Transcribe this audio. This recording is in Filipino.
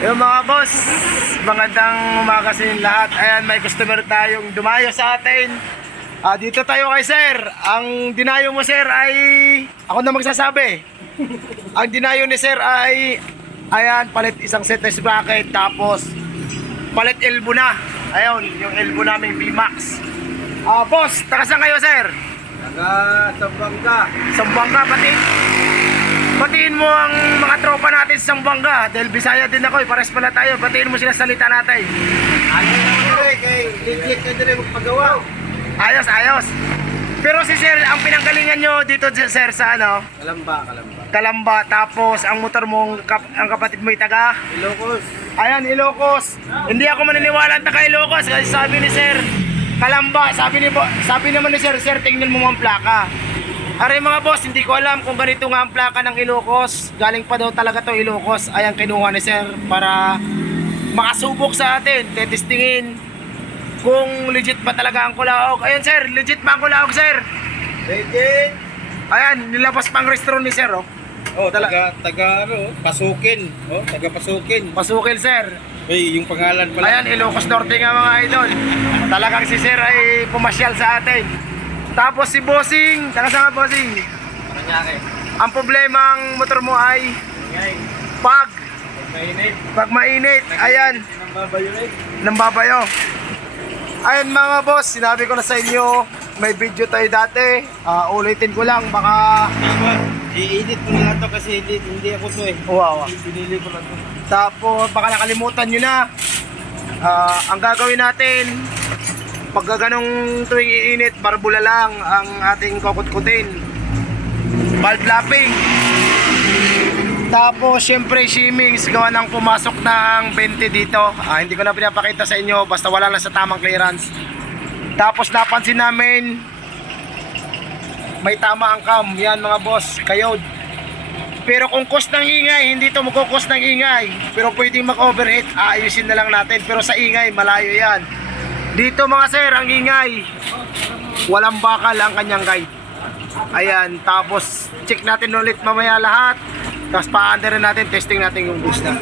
Yung mga boss, magandang umaga sa inyo lahat. Ayan, may customer tayong dumayo sa atin. Dito tayo kay sir. Ang dinayo mo sir ay, ako na magsasabi. Ang dinayo ni sir ay, ayan, palit isang set na sprocket. Tapos, palit elbow na. Ayun, yung elbow naming B-Max. Boss, taga saan kayo sir? Taga Sambanga. Sambanga, batiin mo ang mga tropa natin sa Sambanga. Dahil Bisaya din ako, pares pala tayo. Batiin mo sila sa salita natin. Ano naman dire kay legit ka dire magpagawa. Ayos, ayos. Pero si sir, ang pinanggalingan nyo dito sir sa ano? Kalamba. Kalamba. Tapos ang motor mo, ang kapatid mo itaga? Ilocos. Ayan, Ilocos. Hindi ako maniniwala ang taga Ilocos. Kasi sabi ni sir, Kalamba. Sabi naman ni sir, tingnan mo ang plaka. Aray mga boss, hindi ko alam kung ganito nga ang plaka ng Ilocos. Galing pa daw talaga to Ilocos. Ayan, kinuha ni sir para makasubok sa atin. Tetestingin kung legit ba talaga ang kulaog. Ayan sir, legit ba ang kulaog sir? Legit. Ayan, nilabas pang restro ni sir oh. Oh, taga ano, Pasukin. Oh, taga Pasukin. Pasukil sir. Yung pangalan pala. Ayan, Ilocos Norte nga mga idol. Talagang si sir ay pumasyal sa atin. Tapos si Bossing, taga saan nga Bossing? Paranaque. Ang problema ang motor mo ay Ngay. Mainit. pag mainit, ayan, Nang babayo rin. nambabayo. Ayan mga boss, sinabi ko na sa inyo, may video tayo dati. Ulitin ko lang, baka I-edit ko na lang to kasi hindi ako to eh. wow. Pinili ko lang to. Tapos baka nakalimutan nyo na. Ang gagawin natin, pag ganong tuwing iinit, barbula lang ang ating kukut-kutin. Valve lapping. Tapos syempre shimmings, gawa ng pumasok ng 20 dito. Hindi ko na pinapakita sa inyo, basta wala lang sa tamang clearance. Tapos napansin namin, may tama ang cam. Yan mga boss, kayo. Pero kung cost ng ingay, hindi to magkukos ng ingay. Pero pwedeng mag-overheat, aayusin na lang natin. Pero sa ingay, malayo yan. Dito mga sir, ang ingay, walang bakal ang kanyang guide. Ayan, tapos check natin ulit mamaya lahat. Tapos pa-under natin, testing natin yung boost na.